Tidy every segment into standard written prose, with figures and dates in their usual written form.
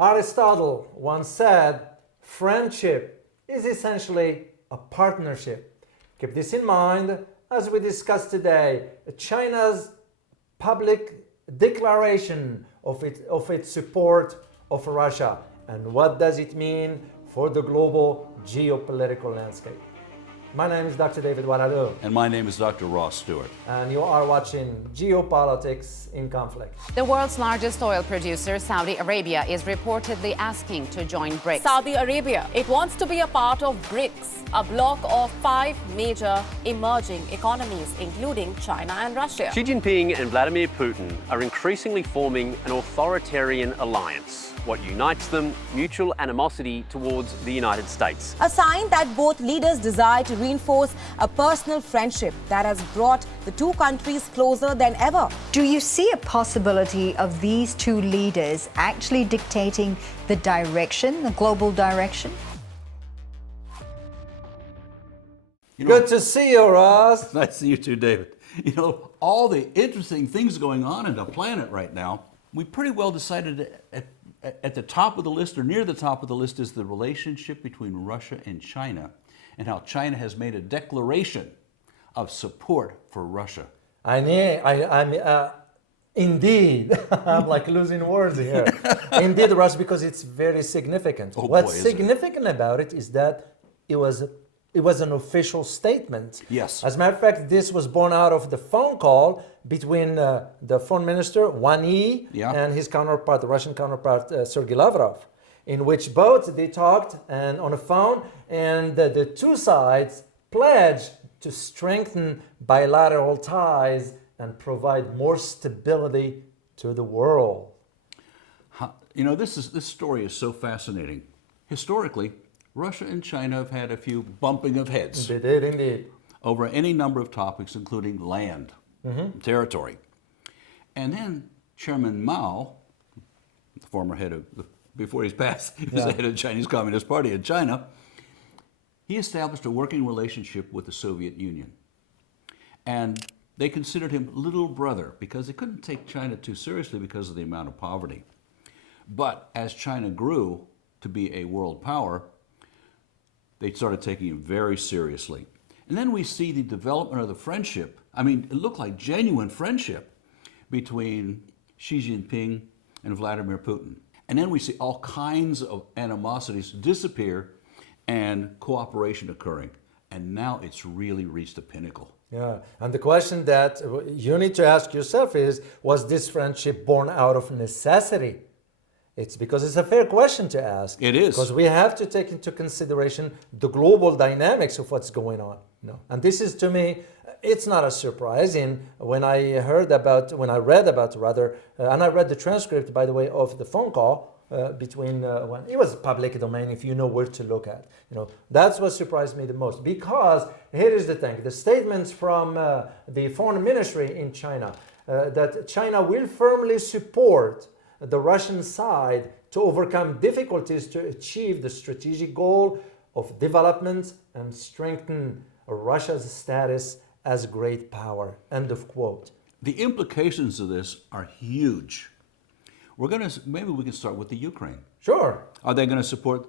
Aristotle once said, friendship is essentially a partnership. Keep this in mind as we discuss today China's public declaration of its support of Russia and what does it mean for the global geopolitical landscape. My name is Dr. David Walaloo. And my name is Dr. Ross Stewart. And you are watching Geopolitics in Conflict. The world's largest oil producer, Saudi Arabia, is reportedly asking to join BRICS. Saudi Arabia, it wants to be a part of BRICS, a bloc of 5 major emerging economies, including China and Russia. Xi Jinping and Vladimir Putin are increasingly forming an authoritarian alliance. What unites them? Mutual animosity towards the United States. A sign that both leaders desire to reinforce a personal friendship that has brought the two countries closer than ever. Do you see a possibility of these two leaders actually dictating the direction, the global direction? Good to see you, Ross. Nice to see you too, David. You know, all the interesting things going on in the planet right now, we pretty well decided at the top of the list, or near the top of the list, is the relationship between Russia and China, and how China has made a declaration of support for Russia. Indeed, I'm like losing words here. Indeed, Russia, because it's very significant. What's significant about it is that it was an official statement. Yes. As a matter of fact, this was born out of the phone call between the foreign minister, Wang, and his counterpart, the Russian counterpart, Sergei Lavrov, in which both they talked and on the phone, and the two sides pledged to strengthen bilateral ties and provide more stability to the world. You know, this story is so fascinating. Historically, Russia and China have had a few bumping of heads. They did indeed. Over any number of topics, including land, territory. And then Chairman Mao, the former head of, before he's passed, he was the head of the Chinese Communist Party in China, he established a working relationship with the Soviet Union. And they considered him little brother because they couldn't take China too seriously because of the amount of poverty. But as China grew to be a world power, they started taking him very seriously. And then we see the development of the friendship. I mean, it looked like genuine friendship between Xi Jinping and Vladimir Putin. And then we see all kinds of animosities disappear and cooperation occurring. And now it's really reached a pinnacle. Yeah, and the question that you need to ask yourself is, was this friendship born out of necessity? It's because it's a fair question to ask. It is. Because we have to take into consideration the global dynamics of what's going on. And this is, to me, it's not a surprise. When I read about, and I read the transcript, by the way, of the phone call between, when it was public domain, if you know where to look at. That's what surprised me the most. Because here is the thing, the statements from the foreign ministry in China, that China will firmly support the Russian side to overcome difficulties to achieve the strategic goal of development and strengthen Russia's status as great power. End of quote. The implications of this are huge. Maybe we can start with the Ukraine. Sure. Are they going to support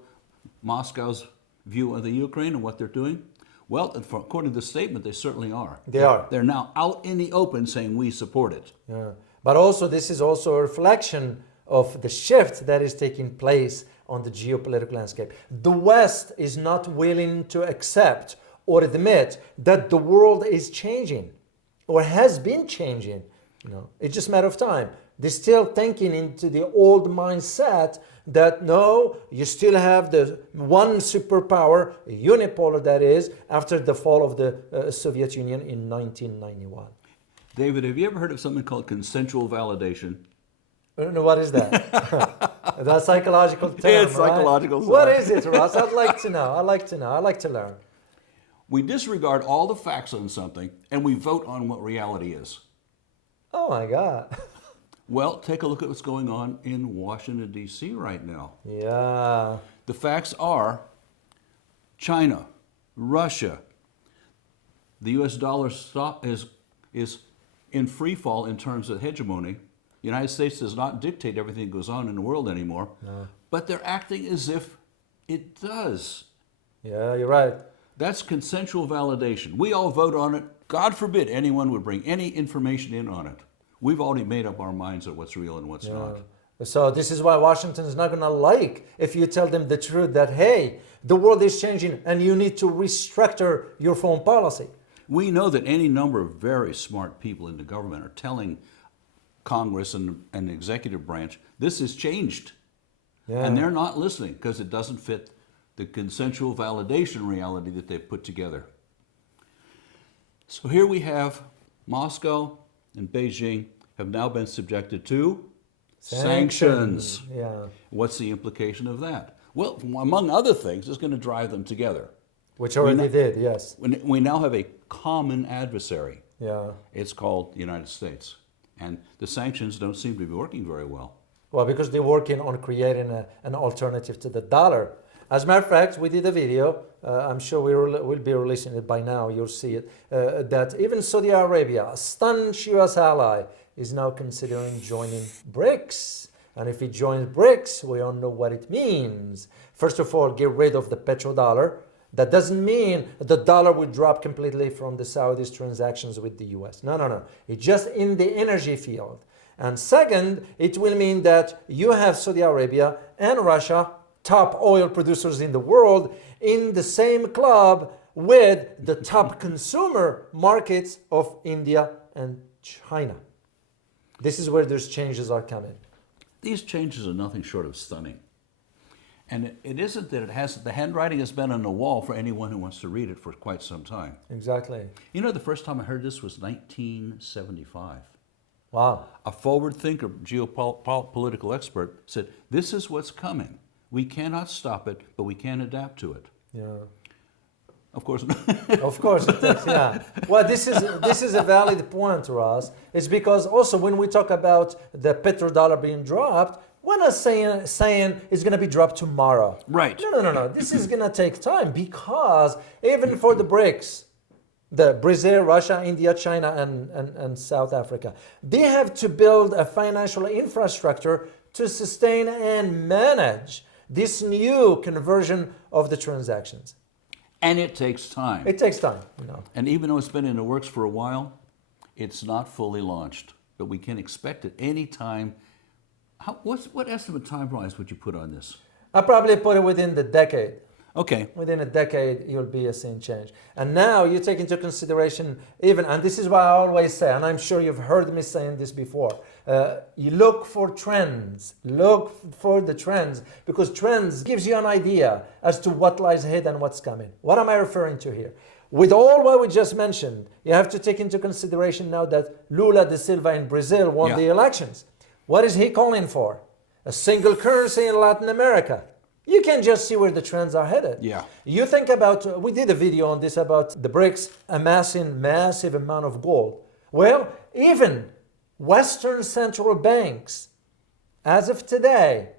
Moscow's view of the Ukraine and what they're doing? Well, according to the statement, they certainly are. They are. They're now out in the open saying we support it. Yeah. But also, this is also a reflection of the shift that is taking place on the geopolitical landscape. The West is not willing to accept or admit that the world is changing or has been changing. It's just a matter of time. They're still thinking into the old mindset that no, you still have the one superpower, unipolar that is, after the fall of the Soviet Union in 1991. David, have you ever heard of something called consensual validation? What is that? That's psychological term, Yeah, it's psychological. Right? What is it, Ross? I'd like to know. I like to learn. We disregard all the facts on something and we vote on what reality is. Oh my God. Well, take a look at what's going on in Washington, D.C. right now. Yeah. The facts are China, Russia, the U.S. dollar is in free fall in terms of hegemony. The United States does not dictate everything that goes on in the world anymore. No. but they're acting as if it does. Yeah, you're right. That's consensual validation. We all vote on it. God forbid anyone would bring any information in on it. We've already made up our minds of what's real and what's not. So this is why Washington is not going to like if you tell them the truth that, hey, the world is changing and you need to restructure your foreign policy. We know that any number of very smart people in the government are telling Congress and the executive branch, this has changed. Yeah. And they're not listening because it doesn't fit the consensual validation reality that they've put together. So here we have Moscow and Beijing have now been subjected to sanctions. Yeah. What's the implication of that? Well, among other things, it's going to drive them together. Which already did, yes. We now have a common adversary. Yeah. It's called the United States. And the sanctions don't seem to be working very well. Well, because they're working on creating an alternative to the dollar. As a matter of fact, we did a video, I'm sure we'll be releasing it by now, you'll see it, that even Saudi Arabia, a staunch US ally, is now considering joining BRICS. And if it joins BRICS, we all know what it means. First of all, get rid of the petrodollar. That doesn't mean the dollar would drop completely from the Saudis' transactions with the US. No. It's just in the energy field. And second, it will mean that you have Saudi Arabia and Russia, top oil producers in the world, in the same club with the top consumer markets of India and China. This is where those changes are coming. These changes are nothing short of stunning. And it isn't that the handwriting has been on the wall for anyone who wants to read it for quite some time. Exactly. You know, the first time I heard this was 1975. Wow. A forward thinker, geopolitical expert, said, this is what's coming. We cannot stop it, but we can adapt to it. Yeah. Of course. Of course it is, yeah. Well, this is a valid point, Ross. It's because also when we talk about the petrodollar being dropped, we're not saying it's going to be dropped tomorrow. Right. No. This is going to take time because even for the BRICS, the Brazil, Russia, India, China, and South Africa, they have to build a financial infrastructure to sustain and manage this new conversion of the transactions. And it takes time. It takes time, And even though it's been in the works for a while, it's not fully launched. But we can expect it any time. What estimate time-wise would you put on this? I'll probably put it within the decade. Okay. Within a decade, you'll be seeing change. And now you take into consideration even, and this is why I always say, and I'm sure you've heard me saying this before, you look for trends. Look for the trends, because trends gives you an idea as to what lies ahead and what's coming. What am I referring to here? With all what we just mentioned, you have to take into consideration now that Lula da Silva in Brazil won the elections. What is he calling for? A single currency in Latin America. You can just see where the trends are headed. Yeah. You think about, we did a video on this about the BRICS amassing massive amount of gold. Well, even Western central banks, as of today,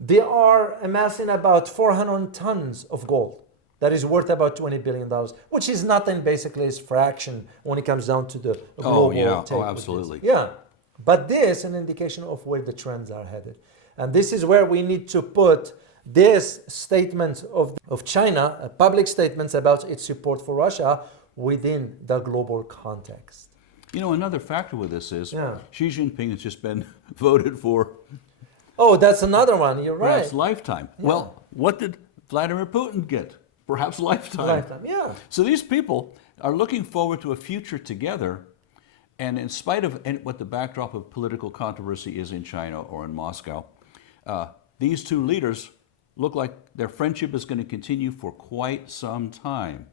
they are amassing about 400 tons of gold. That is worth about $20 billion, which is nothing, basically, is fraction when it comes down to the global take. Oh, absolutely. Yeah. But this is an indication of where the trends are headed. And this is where we need to put this statement of China, public statements about its support for Russia within the global context. You know, another factor with this is Xi Jinping has just been voted for. Oh, that's another one. You're right. Perhaps lifetime. Yeah. Well, what did Vladimir Putin get? Perhaps lifetime. Lifetime, yeah. So these people are looking forward to a future together, and in spite of what the backdrop of political controversy is in China or in Moscow, these two leaders look like their friendship is going to continue for quite some time.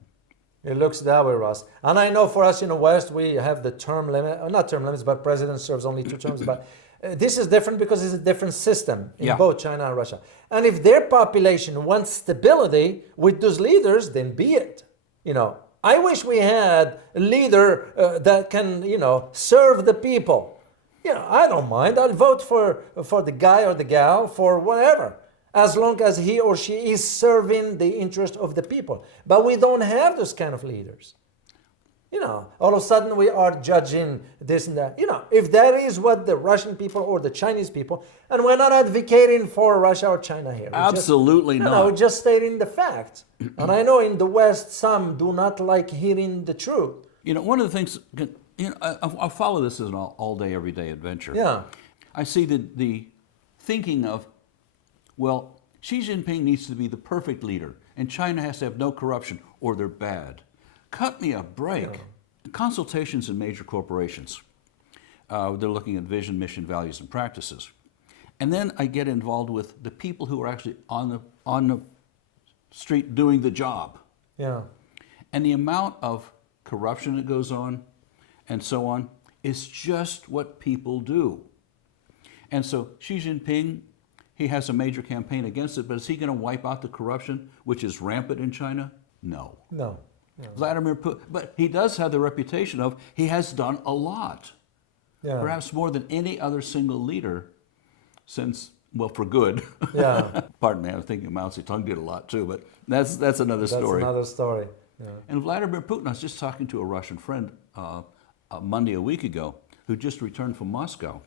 It looks that way, Ross. And I know for us in the West, we have the term limit, not term limits, but president serves only 2 terms. But this is different because it's a different system in both China and Russia. And if their population wants stability with those leaders, then be it. You know, I wish we had a leader that can, serve the people. I don't mind. I'll vote for the guy or the gal for whatever, as long as he or she is serving the interest of the people. But we don't have those kind of leaders. all of a sudden we are judging this and that. If that is what the Russian people or the Chinese people, and we're not advocating for Russia or China here. Absolutely not. No, we're just stating the fact. And I know in the West, some do not like hearing the truth. One of the things, I'll follow this as an all day, everyday adventure. Yeah. I see the thinking of, well, Xi Jinping needs to be the perfect leader, and China has to have no corruption, or they're bad. Cut me a break. Yeah. Consultations in major corporations. They're looking at vision, mission, values, and practices. And then I get involved with the people who are actually on the street doing the job. Yeah. And the amount of corruption that goes on and so on is just what people do. And so Xi Jinping, he has a major campaign against it, but is he going to wipe out the corruption, which is rampant in China? No. No. Vladimir Putin, but he does have the reputation of he has done a lot. Yeah. Perhaps more than any other single leader since, well, for good. Yeah. Pardon me, I was thinking Mao Zedong did a lot too, but that's another story. That's another story. Yeah. And Vladimir Putin, I was just talking to a Russian friend Monday a week ago who just returned from Moscow.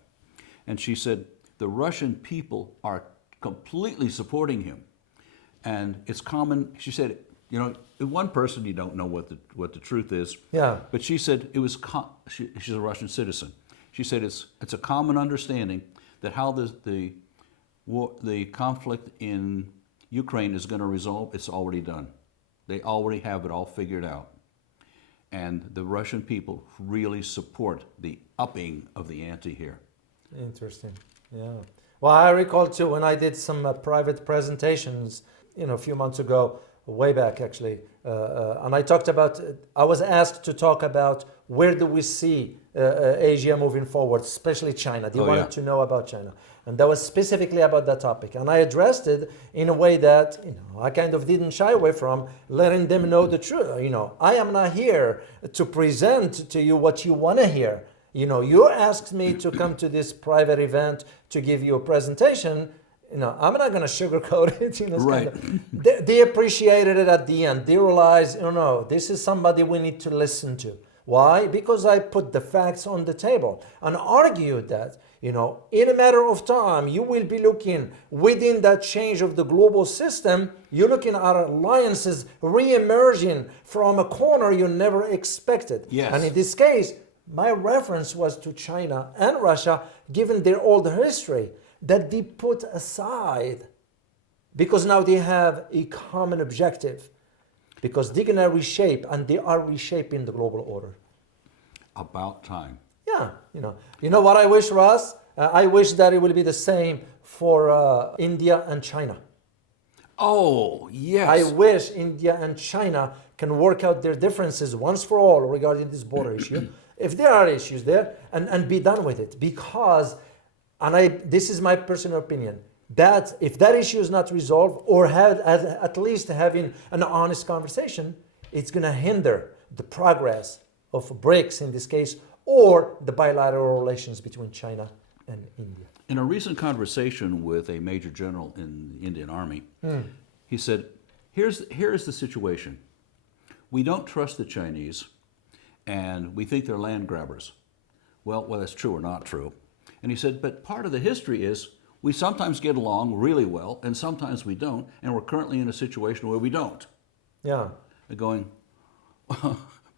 And she said, the Russian people are completely supporting him. And it's common, she said, one person you don't know what the truth is. Yeah. But she said it was, she's a Russian citizen. She said it's a common understanding that how the conflict in Ukraine is going to resolve, it's already done. They already have it all figured out. And the Russian people really support the upping of the ante here. Interesting. Yeah. Well, I recall too when I did some private presentations, a few months ago, way back actually, and I was asked to talk about where do we see Asia moving forward, especially China. They wanted to know about China. And that was specifically about that topic. And I addressed it in a way that, I kind of didn't shy away from letting them know the truth. I am not here to present to you what you want to hear. You asked me to come to this private event to give you a presentation. I'm not going to sugarcoat it. Right. They appreciated it at the end. They realized, this is somebody we need to listen to. Why? Because I put the facts on the table and argued that, in a matter of time, you will be looking within that change of the global system, you're looking at alliances re-emerging from a corner you never expected. Yes. And in this case, my reference was to China and Russia, given their old history, that they put aside because now they have a common objective, because they're going to reshape, and they are reshaping the global order. About time. Yeah, you know what I wish, Ross? I wish that it will be the same for India and China. Oh, yes. I wish India and China can work out their differences once for all regarding this border issue, if there are issues there, and be done with it. Because, this is my personal opinion, that if that issue is not resolved, or at least having an honest conversation, it's going to hinder the progress of BRICS in this case, or the bilateral relations between China and India. In a recent conversation with a major general in the Indian Army, he said, here's the situation. We don't trust the Chinese, and we think they're land grabbers. Well, whether that's true or not true. And he said, but part of the history is we sometimes get along really well, and sometimes we don't, and we're currently in a situation where we don't. Yeah. They're going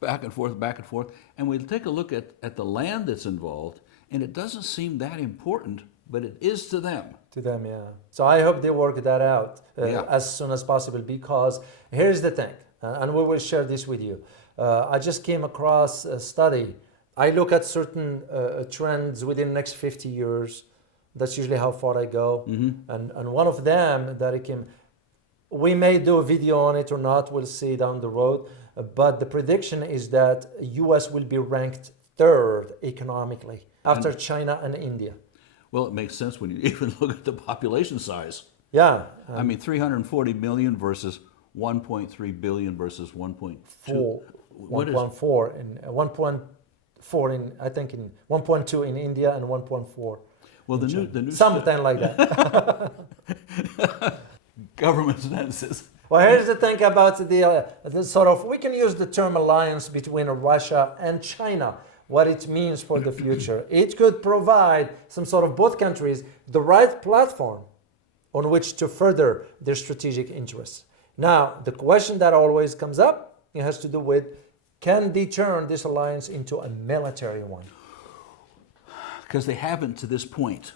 back and forth, and we take a look at the land that's involved, and it doesn't seem that important, but it is to them. To them, yeah. So I hope they work that out as soon as possible, because here's the thing, and we will share this with you. I just came across a study. I look at certain trends within the next 50 years. That's usually how far I go. Mm-hmm. And one of them that we may do a video on it or not, we'll see down the road. But the prediction is that US will be ranked third economically after China and India. Well, it makes sense when you even look at the population size. Yeah. 340 million versus 1.3 billion versus 1.2. 1.4 and 1.4 in, I think, in 1.2 in India and 1.4. Well, the new something like that. government census Well, here's the thing about the sort of, we can use the term alliance between Russia and China, what it means for the future. It could provide some sort of both countries the right platform on which to further their strategic interests. Now, the question that always comes up, it has to do with, can they turn this alliance into a military one? Because they haven't to this point.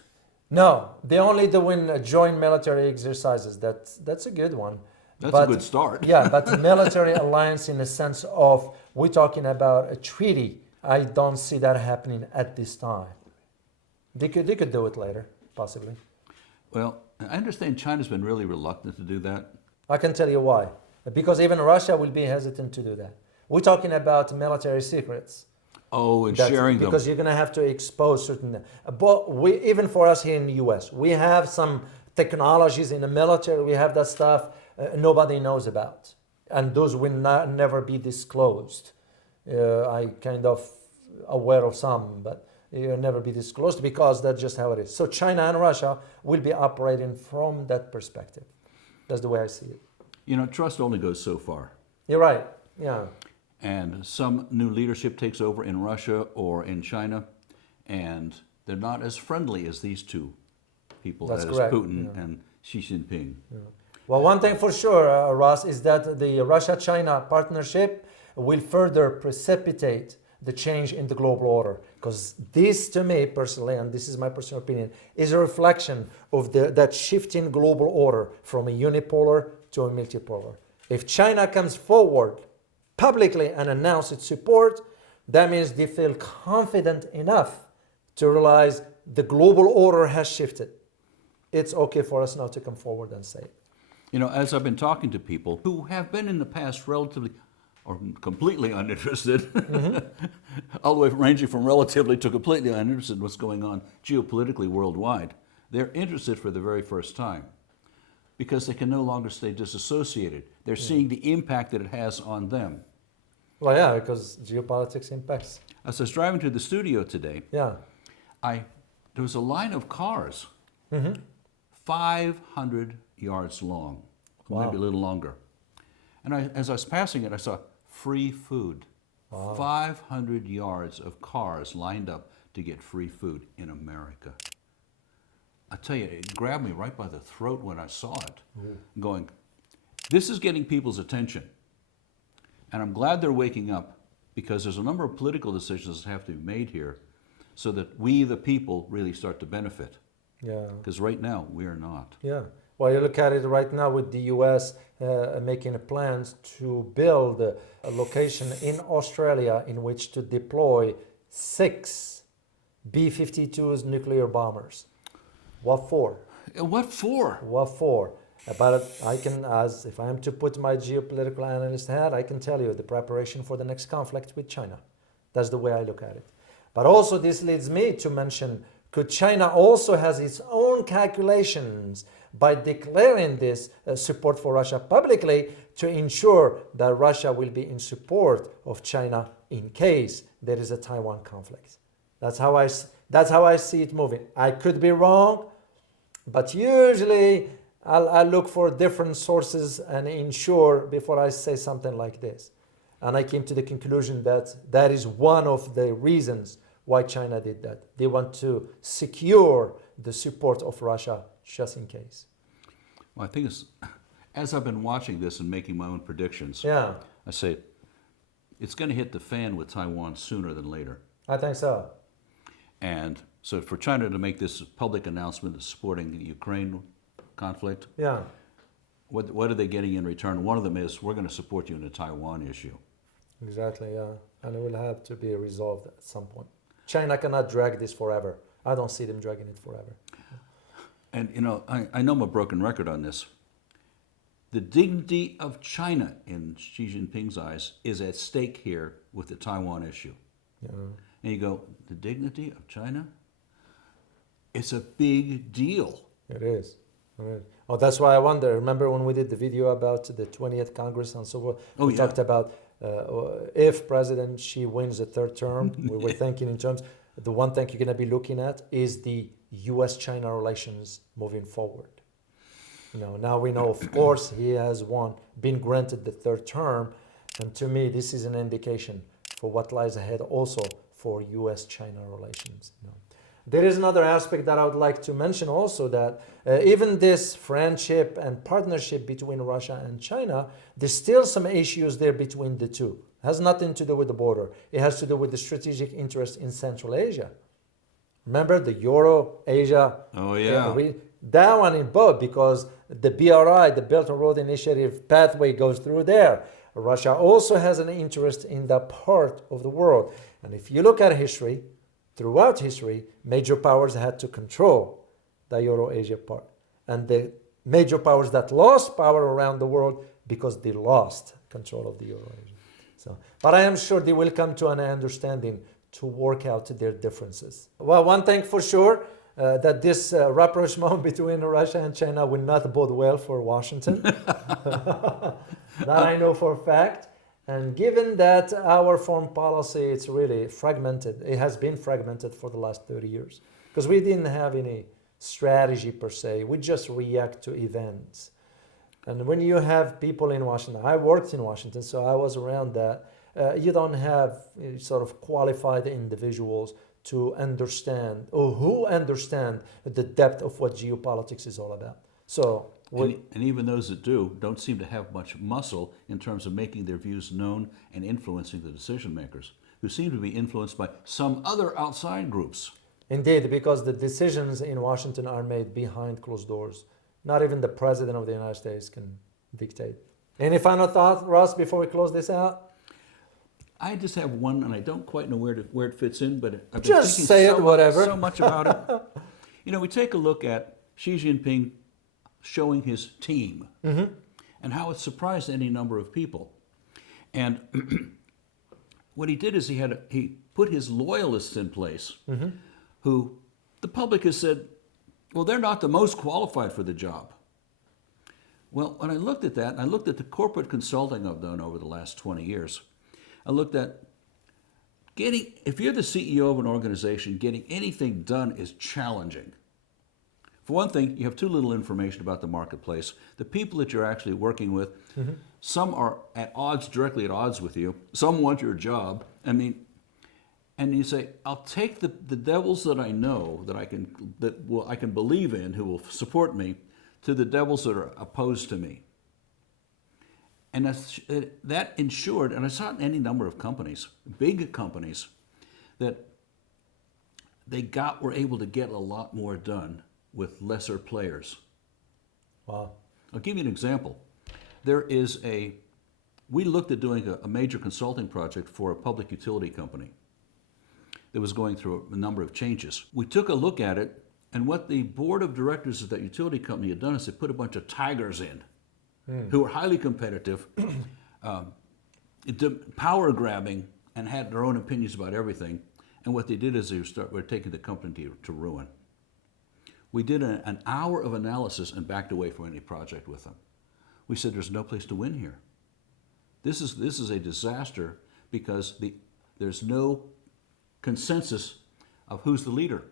No, they only do win joint military exercises. That's a good one. That's a good start. Yeah, but the military alliance in the sense of we're talking about a treaty, I don't see that happening at this time. They could do it later, possibly. Well, I understand China's been really reluctant to do that. I can tell you why. Because even Russia will be hesitant to do that. We're talking about military secrets. Oh, and sharing them. Because you're going to have to expose certain. But even for us here in the U.S., we have some technologies in the military. We have that stuff nobody knows about, and those will never be disclosed. I kind of aware of some, but it'll never be disclosed because that's just how it is. So China and Russia will be operating from that perspective. That's the way I see it. You know, trust only goes so far. You're right. Yeah. And some new leadership takes over in Russia or in China, and they're not as friendly as these two people, That's as correct. Putin and Xi Jinping. Yeah. Well, one thing for sure, Ross, is that the Russia-China partnership will further precipitate the change in the global order. Because this, to me personally, and this is my personal opinion, is a reflection of that shifting global order from a unipolar to a multipolar. If China comes forward publicly and announce its support, that means they feel confident enough to realize the global order has shifted. It's okay for us now to come forward and say it. You know, as I've been talking to people who have been in the past relatively or completely uninterested, all the way ranging from relatively to completely uninterested in what's going on geopolitically worldwide, they're interested for the very first time because they can no longer stay disassociated. They're seeing the impact that it has on them. Well, yeah, because geopolitics impacts. As I was driving to the studio today, Yeah. there was a line of cars, 500 yards long, maybe a little longer. And as I was passing it, I saw free food. 500 yards of cars lined up to get free food in America. I tell you, it grabbed me right by the throat when I saw it, going, this is getting people's attention. And I'm glad they're waking up because there's a number of political decisions that have to be made here so that we, the people, really start to benefit. Yeah. Because right now, we are not. Yeah. Well, you look at it right now with the U.S. Making plans to build a location in Australia in which to deploy 6 B-52s nuclear bombers. What for? What for? What for? But I can, as if I am to put my geopolitical analyst hat, I can tell you the preparation for the next conflict with China. That's the way I look at it. But also this leads me to mention, could China also has its own calculations by declaring this support for Russia publicly to ensure that Russia will be in support of China in case there is a Taiwan conflict. That's how I see it moving. I could be wrong, but usually I'll look for different sources and ensure before I say something like this. And I came to the conclusion that that is one of the reasons why China did that. They want to secure the support of Russia just in case. Well, I think it's, as I've been watching this and making my own predictions, Yeah, I say it's going to hit the fan with Taiwan sooner than later. I think so. And so for China to make this public announcement of supporting the Ukraine conflict, Yeah, what are they getting in return? One of them is, we're going to support you in the Taiwan issue. exactly, yeah. And it will have to be resolved at some point. China cannot drag this forever. I don't see them dragging it forever. And, you know, I know I'm a broken record on this. The dignity of China, in Xi Jinping's eyes, is at stake here with the Taiwan issue. Yeah. And you go, the dignity of China? It's a big deal. It is. It is. Oh, that's why I wonder. Remember when we did the video about the 20th Congress and so forth? Oh, we yeah. talked about if President Xi wins the third term, we were thinking in terms, the one thing you're going to be looking at is the U.S.-China relations moving forward. Now we know, of course, he has been granted the third term. And to me, this is an indication for what lies ahead also for US-China relations. There is another aspect that I would like to mention also, that even this friendship and partnership between Russia and China, there's still some issues there between the two. It has nothing to do with the border. It has to do with the strategic interest in Central Asia. Remember the Euro-Asia? Oh, yeah. That one in both, because the BRI, the Belt and Road Initiative pathway, goes through there. Russia also has an interest in that part of the world. And if you look at history, throughout history, major powers had to control the Euro-Asia part. And the major powers that lost power around the world because they lost control of the Euro-Asia. But I am sure they will come to an understanding to work out their differences. Well, one thing for sure, that this rapprochement between Russia and China will not bode well for Washington. That I know for a fact. And given that our foreign policy, it's really fragmented. It has been fragmented for the last 30 years. Because we didn't have any strategy per se. We just react to events. And when you have people in Washington, I worked in Washington, so I was around that. You don't have sort of qualified individuals to understand, or who understand the depth of what geopolitics is all about. So, and even those that do don't seem to have much muscle in terms of making their views known and influencing the decision makers, who seem to be influenced by some other outside groups. Indeed, because the decisions in Washington are made behind closed doors. Not even the President of the United States can dictate. Any final thought, Ross, before we close this out? I just have one, and I don't quite know where it fits in, but I've been just thinking say it, whatever. So much about it. We take a look at Xi Jinping showing his team, and how it surprised any number of people. And what he did is he put his loyalists in place, who the public has said, well, they're not the most qualified for the job. Well, when I looked at that, and I looked at the corporate consulting I've done over the last 20 years, I looked at if you're the CEO of an organization, getting anything done is challenging. For one thing, you have too little information about the marketplace. The people that you're actually working with, some are directly at odds with you. Some want your job. And you say, I'll take the devils that I know that I can believe in, who will support me, to the devils that are opposed to me. And that ensured, and I saw it in any number of companies, big companies, that were able to get a lot more done with lesser players. Wow. I'll give you an example. We looked at doing a major consulting project for a public utility company that was going through a number of changes. We took a look at it, and what the board of directors of that utility company had done is they put a bunch of tigers in who were highly competitive, power grabbing, and had their own opinions about everything. And what they did is they were taking the company to ruin. We did an hour of analysis and backed away from any project with them. We said there's no place to win here. This is a disaster because there's no consensus of who's the leader.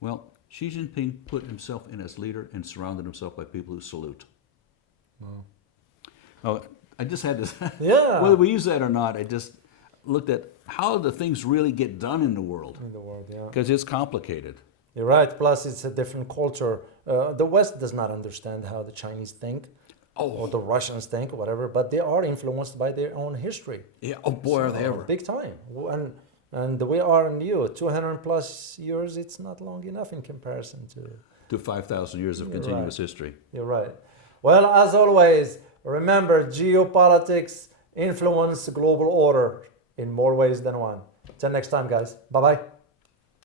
Well, Xi Jinping put himself in as leader and surrounded himself by people who salute. Wow. Oh, I just had to, Yeah. whether we use that or not, I just looked at how the things really get done in the world. In the world, yeah. Because it's complicated. You're right. Plus, it's a different culture. The West does not understand how the Chinese think, or the Russians think, or whatever. But they are influenced by their own history. Yeah. Oh boy, are they ever! Big time. And we are new. 200 plus years. It's not long enough in comparison to 5,000 years of continuous history. You're right. Well, as always, remember, geopolitics influence global order in more ways than one. Till next time, guys. Bye bye.